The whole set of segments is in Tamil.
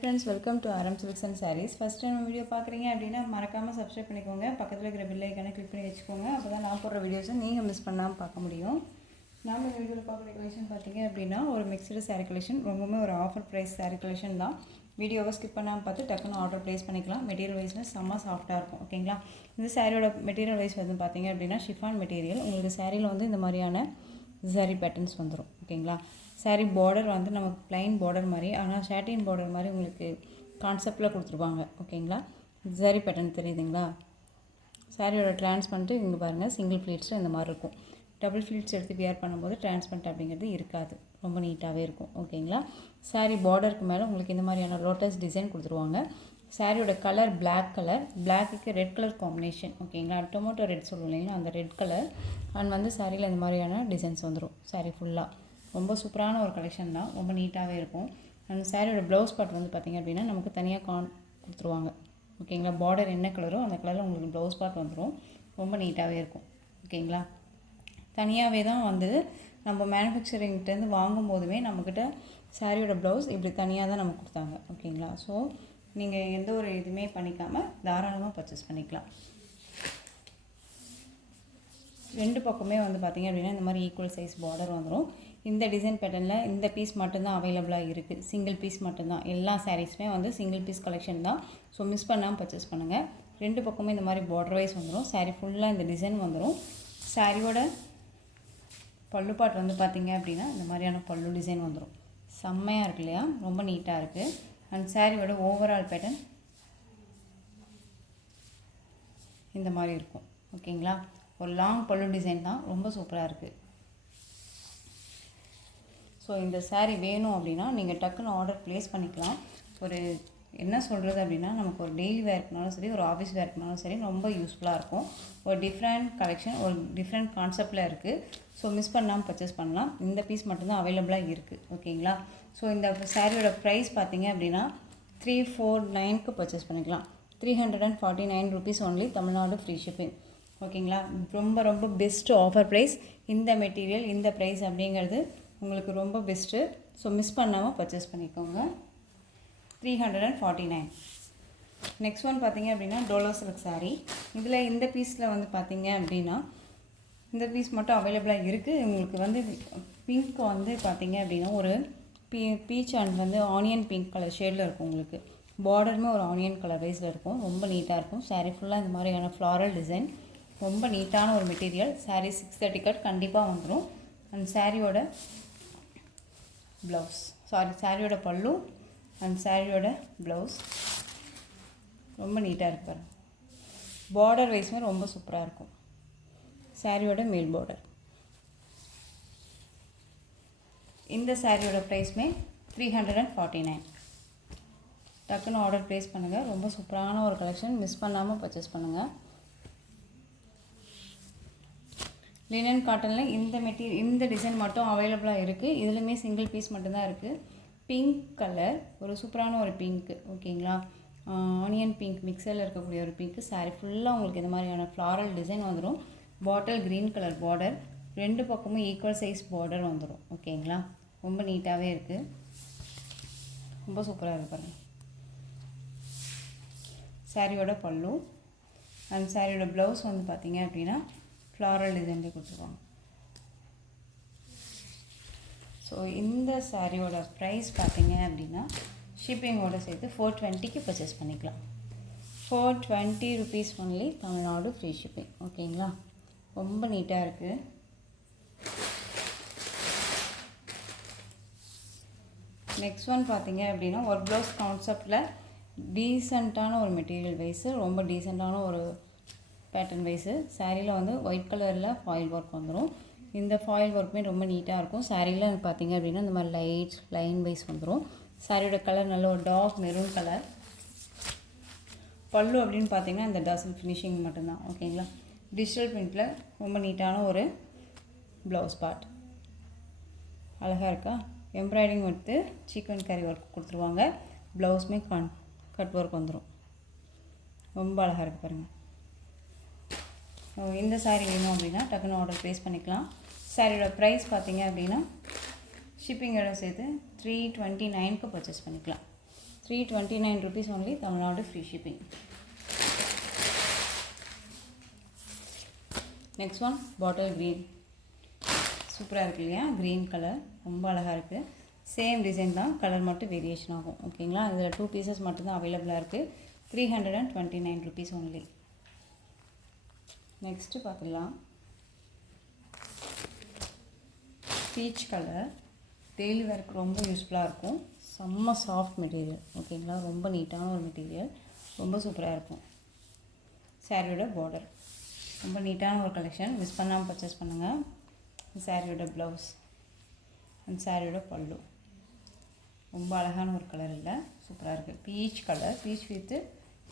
friends, welcome to RM Silks and Sarees. First time video பார்க்குறீங்க அப்படின்னா மறக்காமல் சப்ஸ்கிரைப் பண்ணிக்கோங்க. பக்கத்தில் இருக்கிற பெல் ஐக்கானை கிளிக் பண்ணி வச்சுக்கோங்க. அப்போ தான் நான் போடுற வீடியோஸை நீங்கள் மிஸ் பண்ணாமல் பார்க்க முடியும். நாம் இந்த வீடியோவில் பார்க்குற கலெக்ஷன் பார்த்தீங்க அப்படின்னா ஒரு மிக்சடு சாரீ கலெக்ஷன். ரொம்பவுமே ஒரு ஆஃபர் ப்ரைஸ் சாரீ கலெக்ஷன் தான். வீடியோவை ஸ்கிப் பண்ணாமல் பார்த்து டக்குன்னு ஆர்டர் ப்ளேஸ் பண்ணிக்கலாம். மெட்டீரியல் வைஸில் செம்ம சாஃப்ட்டாக இருக்கும். ஓகேங்களா? இந்த சாரியோட மெட்டீரியல் வைஸ் வந்து பார்த்தீங்க அப்படின்னா ஷிஃபான் மெட்டீரியல். உங்களுக்கு சாரியில் வந்து இந்த மாதிரியான ஜரி பேட்டர்ன்ஸ் வந்துடும். ஓகேங்களா? சாரீ பார்டர் வந்து நமக்கு ப்ளைன் பார்டர் மாதிரி, ஆனால் ஷாட்டின் பார்டர் மாதிரி உங்களுக்கு கான்செப்டில் கொடுத்துருப்பாங்க. ஓகேங்களா? ஜரி பேட்டர்ன் தெரியுதுங்களா? சாரியோட ட்ரான்ஸ்பரண்ட்டு இங்கே பாருங்கள், சிங்கிள் ஃப்ளீட்ஸில் இந்த மாதிரி இருக்கும். டபுள் ஃப்ளீட்ஸ் எடுத்து வியர் பண்ணும்போது ட்ரான்ஸ்பரண்ட் அப்படிங்கிறது இருக்காது, ரொம்ப நீட்டாகவே இருக்கும். ஓகேங்களா? சாரீ பார்டருக்கு மேலே உங்களுக்கு இந்த மாதிரியான லோட்டஸ் டிசைன் கொடுத்துருவாங்க. சாரியோட கலர் பிளாக் கலர், பிளாக்குக்கு ரெட் கலர் காம்பினேஷன். ஓகேங்களா? டொமேட்டோ ரெட் சொல்லுவோம் இல்லைங்களா, அந்த ரெட் கலர். அண்ட் வந்து சாரியில் இந்த மாதிரியான டிசைன்ஸ் வந்துடும். சாரீ ஃபுல்லாக ரொம்ப சூப்பரான ஒரு கலெக்ஷன் தான், ரொம்ப நீட்டாகவே இருக்கும். அண்ட் சாரியோட ப்ளவுஸ் பார்ட் வந்து பார்த்திங்க அப்படின்னா நமக்கு தனியாக கொடுத்துருவாங்க. ஓகேங்களா? பார்டர் என்ன கலரோ அந்த கலரில் உங்களுக்கு ப்ளவுஸ் பார்ட் வந்துடும். ரொம்ப நீட்டாகவே இருக்கும். ஓகேங்களா? தனியாகவே தான் வந்து நம்ம மேனுஃபேக்சரிங்கிட்டேருந்து வாங்கும் போதுமே நம்மக்கிட்ட சாரியோட ப்ளவுஸ் இப்படி தனியாக தான் நமக்கு கொடுத்தாங்க. ஓகேங்களா? ஸோ நீங்கள் எந்த ஒரு இதுவுமே பண்ணிக்காமல் தாராளமாக பர்ச்சேஸ் பண்ணிக்கலாம். ரெண்டு பக்கமே வந்து பார்த்திங்க அப்படின்னா இந்த மாதிரி ஈக்குவல் சைஸ் பார்டர் வந்துடும். இந்த டிசைன் பேட்டர்னில் இந்த பீஸ் மட்டும்தான் அவைலபிளாக இருக்குது. சிங்கிள் பீஸ் மட்டும்தான். எல்லா சாரீஸுமே வந்து சிங்கிள் பீஸ் கலெக்ஷன் தான். ஸோ மிஸ் பண்ணாமல் பர்ச்சேஸ் பண்ணுங்கள். ரெண்டு பக்கமே இந்த மாதிரி பார்டர் வைஸ் வந்துடும். சாரீ ஃபுல்லாக இந்த டிசைன் வந்துடும். சாரியோட பல்லு பாட் வந்து பார்த்திங்க அப்படின்னா இந்த மாதிரியான பல்லு டிசைன் வந்துடும். செம்மையாக இருக்கு இல்லையா? ரொம்ப நீட்டாக இருக்குது. அண்ட் சாரியோட ஓவரால் பேட்டர்ன் இந்த மாதிரி இருக்கும். ஓகேங்களா? ஒரு லாங் பல்லு டிசைன் தான், ரொம்ப சூப்பராக இருக்குது. ஸோ இந்த சாரீ வேணும் அப்படின்னா நீங்கள் டக்குன்னு ஆர்டர் ப்ளேஸ் பண்ணிக்கலாம். ஒரு என்ன சொல்கிறது அப்படின்னா, நமக்கு ஒரு டெய்லி வேர்க்குனாலும் சரி, ஒரு ஆஃபீஸ் வேர்க்குனாலும் சரி, ரொம்ப யூஸ்ஃபுல்லாக இருக்கும். ஒரு டிஃப்ரெண்ட் கலெக்ஷன், ஒரு டிஃப்ரெண்ட் கான்செப்டில் இருக்குது. ஸோ மிஸ் பண்ணாமல் பர்ச்சேஸ் பண்ணலாம். இந்த பீஸ் மட்டும்தான் அவைலபிளாக இருக்குது. ஓகேங்களா? ஸோ இந்த சாரியோட ப்ரைஸ் பார்த்தீங்க அப்படின்னா 349க்கு பர்ச்சேஸ் பண்ணிக்கலாம். 349 rupees only, Tamil Nadu free shipping. ஓகேங்களா? ரொம்ப ரொம்ப பெஸ்ட்டு ஆஃபர் ப்ரைஸ். இந்த மெட்டீரியல் இந்த ப்ரைஸ் அப்படிங்கிறது உங்களுக்கு ரொம்ப பெஸ்ட்டு. ஸோ மிஸ் பண்ணாமல் பர்ச்சேஸ் பண்ணிக்கோங்க. 349. நெக்ஸ்ட் ஒன் பார்த்தீங்க அப்படின்னா டோலோ சில்க் சாரீ. இதில் இந்த பீஸில் வந்து பார்த்தீங்க அப்படின்னா இந்த பீஸ் மட்டும் அவைலபிளாக இருக்குது. உங்களுக்கு வந்து பிங்க் வந்து பார்த்தீங்க அப்படின்னா ஒரு பீச் அண்ட் வந்து ஆனியன் பிங்க் கலர் ஷேடில் இருக்கும். உங்களுக்கு பார்டருமே ஒரு ஆனியன் கலர் வைஸில் இருக்கும். ரொம்ப நீட்டாக இருக்கும். சாரீ ஃபுல்லாக இந்த மாதிரியான ஃப்ளாரல் டிசைன், ரொம்ப நீட்டான ஒரு மெட்டீரியல். சாரீ 630 கட் கண்டிப்பாக வந்துடும். அண்ட் சாரியோட ப்ளவுஸ், சாரியோட பல்லு அண்ட் சாரியோட ப்ளவுஸ் ரொம்ப நீட்டாக இருக்கு பாருங்க. பார்டர் வைஸுமே ரொம்ப சூப்பராக இருக்கும். சாரியோட மேல் பார்டர். இந்த சாரியோட ப்ரைஸ்மே 349. டக்குன்னு ஆர்டர் ப்ளேஸ் பண்ணுங்கள். ரொம்ப சூப்பரான ஒரு கலெக்ஷன், மிஸ் பண்ணாமல் பர்ச்சேஸ் பண்ணுங்கள். லினன் காட்டனில் இந்த டிசைன் மட்டும் அவைலபிளாக இருக்குது. இதுலையுமே சிங்கிள் பீஸ் மட்டும்தான் இருக்குது. பிங்க் கலர், ஒரு சூப்பரான ஒரு பிங்க்கு. ஓகேங்களா? ஆனியன் பிங்க் மிக்சரில் இருக்கக்கூடிய ஒரு பிங்க்கு. சாரீ ஃபுல்லாக உங்களுக்கு இந்த மாதிரியான ஃப்ளாரல் டிசைன் வந்துடும். பாட்டில் க்ரீன் கலர் பார்டர், ரெண்டு பக்கமும் ஈக்குவல் சைஸ் பார்டர் வந்துடும். ஓகேங்களா? ரொம்ப நீட்டாகவே இருக்குது. ரொம்ப சூப்பராக இருக்குது பாருங்கள். சாரியோட பல்லு அண்ட் சாரியோட ப்ளவுஸ் வந்து பார்த்தீங்க அப்படின்னா ஃப்ளாரல் டிசைன்லேயே கொடுத்துருவாங்க. ஸோ இந்த சாரியோட ப்ரைஸ் பார்த்தீங்க அப்படின்னா ஷிப்பிங்கோடு சேர்த்து 420க்கு பர்ச்சேஸ் பண்ணிக்கலாம். 420 rupees only, Tamil Nadu free shipping. ஓகேங்களா? ரொம்ப நீட்டாக இருக்குது. நெக்ஸ்ட் ஒன் பார்த்தீங்க அப்படின்னா ஒரு ப்ளவுஸ் கான்செப்டில் டீசெண்டான ஒரு மெட்டீரியல் வைஸு, ரொம்ப டீசெண்டான ஒரு பேட்டர்ன் வைஸு. சாரியில் வந்து ஒயிட் கலரில் ஃபாயில் ஒர்க் வந்துடும். இந்த ஃபாயில் ஒர்க்குமே ரொம்ப நீட்டாக இருக்கும். சாரியில் பார்த்தீங்க அப்படின்னா இந்த மாதிரி லைட் லைன் வைஸ் வந்துடும். சாரியோட கலர் நல்ல ஒரு டார்க் மெரூன் கலர். பல்லு அப்படின்னு பார்த்தீங்கன்னா இந்த டசல் ஃபினிஷிங் மட்டும்தான். ஓகேங்களா? டிஜிட்டல் பிரிண்டில் ரொம்ப நீட்டான ஒரு ப்ளவுஸ் பார்ட். அழகாக இருக்கா? எம்ப்ராய்டிங் எடுத்து சீக்வென்ஸ் கரி ஒர்க் கொடுத்துருவாங்க. ப்ளவுஸுமே கட் ஒர்க் வந்துடும். ரொம்ப அழகாக இருக்குது பாருங்கள். இந்த சாரீ வேணும் அப்படின்னா டக்குன்னு ஆர்டர் ப்ளேஸ் பண்ணிக்கலாம். சாரியோட ப்ரைஸ் பார்த்தீங்க அப்படின்னா ஷிப்பிங்கோட சேர்த்து 329க்கு பர்ச்சேஸ் பண்ணிக்கலாம். 329 rupees only, Tamil Nadu free shipping. Next one, bottle green. சூப்பராக இருக்கு இல்லையா? க்ரீன் கலர் ரொம்ப அழகாக இருக்குது. சேம் டிசைன் தான், கலர் மட்டும் வேரியேஷன் ஆகும். ஓகேங்களா? இதில் 2 பீசஸ் மட்டும்தான் அவைலபிளாக இருக்குது. 329 rupees only. நெக்ஸ்ட்டு பார்த்துக்கலாம். பீச் கலர் டெய்லி வேர்க்கு ரொம்ப யூஸ்ஃபுல்லாக இருக்கும். செம்ம சாஃப்ட் மெட்டீரியல். ஓகேங்களா? ரொம்ப நீட்டான ஒரு மெட்டீரியல், ரொம்ப சூப்பராக இருக்கும். சாரியோட பார்டர் ரொம்ப நீட்டான ஒரு கலெக்ஷன், மிஸ் பண்ணாமல் பர்ச்சேஸ் பண்ணுங்கள். சாரியோட ப்ளவுஸ் அண்ட் சாரியோட பல்லு ரொம்ப அழகான ஒரு கலர் இல்லை, சூப்பராக இருக்குது. பீச் கலர், பீச் வித்து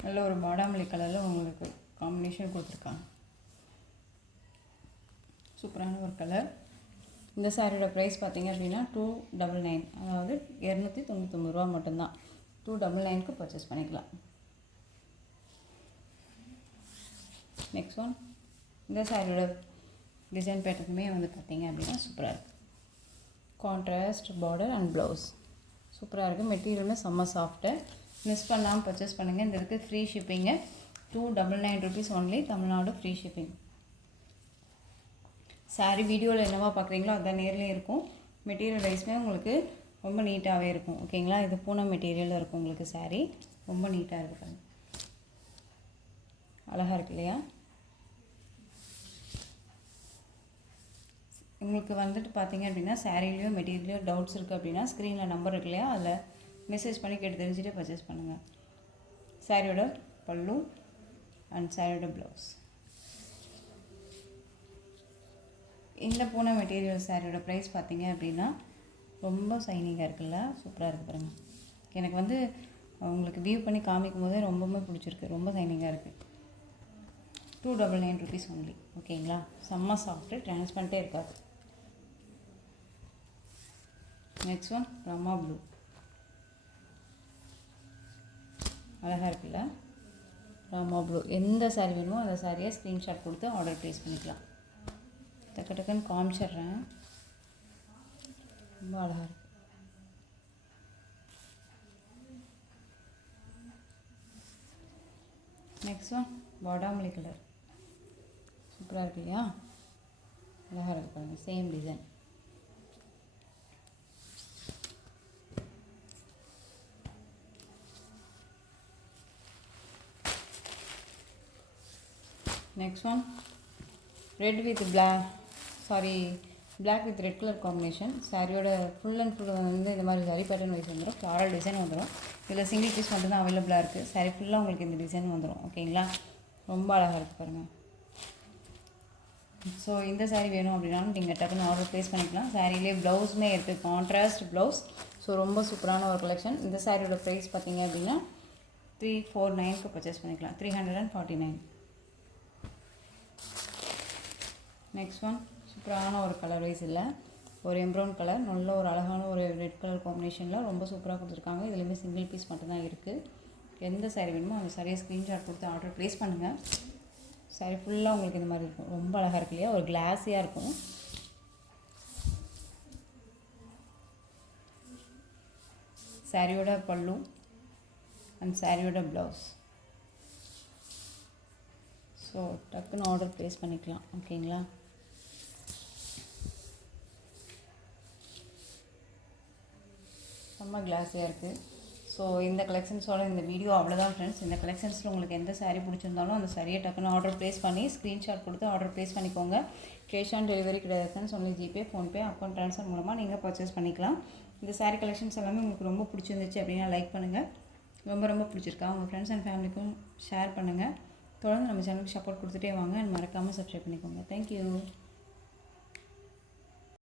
நல்ல ஒரு பாடாமல்லி கலரில் உங்களுக்கு காம்பினேஷன் கொடுத்துருக்காங்க. சூப்பரான ஒரு கலர். இந்த சாரியோட ப்ரைஸ் பார்த்திங்க அப்படின்னா 299, அதாவது 299 ரூபா மட்டும்தான். 299க்கு பர்ச்சேஸ் பண்ணிக்கலாம். நெக்ஸ்ட் ஒன், இந்த சாரியோட டிசைன் பேட்டர்னுமே வந்து பார்த்திங்க அப்படின்னா சூப்பராக இருக்குது. கான்ட்ராஸ்ட் பார்டர் அண்ட் ப்ளவுஸ் சூப்பராக இருக்குது. மெட்டீரியலுமே செம்ம சாஃப்ட்டு, மிஸ் பண்ணாமல் பர்ச்சேஸ் பண்ணுங்கள். இந்த இருக்குது free shipping. 299 rupees only, Tamil Nadu free shipping. Sorry வீடியோவில் என்னவா பார்க்குறீங்களோ அதுதான் நேர்லேயே இருக்கும். மெட்டீரியல் வைஸ்மே உங்களுக்கு ரொம்ப நீட்டாகவே இருக்கும். ஓகேங்களா? இது பூனம் மெட்டீரியலில் இருக்கும் உங்களுக்கு சாரீ, ரொம்ப நீட்டாக இருக்குது. அழகாக இருக்கு இல்லையா? உங்களுக்கு வந்துட்டு பார்த்தீங்க அப்படின்னா சாரீலையோ மெட்டீரியலையோ டவுட்ஸ் இருக்குது அப்படின்னா ஸ்க்ரீனில் நம்பர் இருக்கு இல்லையா, அதில் மெசேஜ் பண்ணி கேட்டு தெரிஞ்சுட்டு பர்ச்சேஸ் பண்ணுங்கள். சாரியோட பல்லு அண்ட் சாரியோட ப்ளவுஸ். இந்த பூனை மெட்டீரியல் சாரியோட ப்ரைஸ் பார்த்தீங்க அப்படின்னா ரொம்ப சைனிங்காக இருக்குல்ல, சூப்பராக இருக்குது பாருங்கள். எனக்கு வந்து உங்களுக்கு வியூ பண்ணி காமிக்கும் போதே ரொம்பவுமே பிடிச்சிருக்கு, ரொம்ப சைனிங்காக இருக்குது. 299 rupees only. ஓகேங்களா? செம்ம சாஃப்ட்டு, ட்ரான்ஸ்பரண்ட்டே இருக்காது. Next one, Rama blue. அழகாக இருக்குல்ல, ராமா ப்ளூ. எந்த சாரீ வேணுமோ அந்த சாரியை ஸ்க்ரீன்ஷாட் கொடுத்து ஆர்டர் ப்ளேஸ் பண்ணிக்கலாம். டக்கு டக்குன்னு காமிச்சிட்றேன், ரொம்ப அழகாக இருக்குது. நெக்ஸ்ட் ஒன், பாடாமல்லி கலர். சூப்பராக இருக்கு இல்லையா? அழகாக இருக்குது பாருங்கள், same design. Next one, red with black with red colour combination. சாரியோட ஃபுல் அண்ட் ஃபுல் வந்து இந்த மாதிரி சாரி பேட்டர்ன் வைஸ் வந்துடும், ஃப்ளாரல் டிசைன் வந்துடும். இதில் சிங்கிள் பீஸ் மட்டும் தான் அவைலபிளாக இருக்குது. சாரி ஃபுல்லாக உங்களுக்கு இந்த டிசைன் வந்துடும். ஓகேங்களா? ரொம்ப அழகாக இருக்குது பாருங்கள். ஸோ இந்த சாரீ வேணும் அப்படின்னாலும் நீங்கள் டக்குன்னு ஆர்டர் ப்ளேஸ் பண்ணிக்கலாம். சாரிலே ப்ளவுஸுமே இருக்குது, கான்ட்ராஸ்ட் ப்ளவுஸ். ஸோ ரொம்ப சூப்பரான ஒரு கலெக்ஷன். இந்த சாரியோட ப்ரைஸ் பார்த்தீங்க அப்படின்னா 349க்கு பர்ச்சேஸ் பண்ணிக்கலாம். 349. நெக்ஸ்ட் ஒன், சூப்பரான ஒரு கலர் வைஸ் இல்லை, ஒரு எம்ப்ரௌன் கலர், நல்ல ஒரு அழகான ஒரு ரெட் கலர் காம்பினேஷனில் ரொம்ப சூப்பராக கொடுத்துருக்காங்க. இதுலேயுமே சிங்கிள் பீஸ் மட்டும்தான் இருக்குது. எந்த சாரீ வேணுமோ அந்த சாரியை ஸ்க்ரீன்ஷாட் கொடுத்து ஆர்டர் ப்ளேஸ் பண்ணுங்கள். சாரீ ஃபுல்லாக உங்களுக்கு இந்த மாதிரி இருக்கும், ரொம்ப அழகாக இருக்கு இல்லையா? ஒரு கிளாஸியாக இருக்கும். சாரியோட பல்லு அண்ட் சாரியோட ப்ளவுஸ். ஸோ டக்குன்னு ஆர்டர் ப்ளேஸ் பண்ணிக்கலாம். ஓகேங்களா? செம்ம கிளாஸியாக இருக்குது. ஸோ இந்த கலெக்ஷன்ஸோட இந்த வீடியோ அவ்வளோதான் ஃப்ரெண்ட்ஸ். இந்த கலெக்ஷன்ஸில் உங்களுக்கு எந்த சாரீ பிடிச்சிருந்தாலும் அந்த சாரியை டக்குன்னு ஆர்டர் ப்ளேஸ் பண்ணி ஸ்க்ரீன்ஷாட் கொடுத்து ஆர்டர் ப்ளேஸ் பண்ணிக்கோங்க. கேஷ் ஆன் டெலிவரி கிடையாது friends, only GPay, PhonePe, account transfer மூலமாக நீங்கள் பர்ச்சேஸ் பண்ணிக்கலாம். இந்த சாரீ கலெக்ஷன்ஸ் எல்லாமே உங்களுக்கு ரொம்ப பிடிச்சிருந்துச்சு அப்படின்னா லைக் பண்ணுங்கள். ரொம்ப பிடிச்சிருக்கா உங்கள் ஃப்ரெண்ட்ஸ் அண்ட் ஃபேமிலிக்கும் ஷேர் பண்ணுங்கள். தொடர்ந்து நம்ம சேனலுக்கு சப்போர்ட் கொடுத்துட்டே வாங்க. மறக்காமல் சப்ஸ்கிரைப் பண்ணிக்கோங்க. தேங்க்யூ.